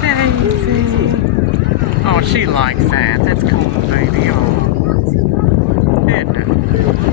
Daisy. Oh, she likes that. That's cool, baby. Oh, isn't it?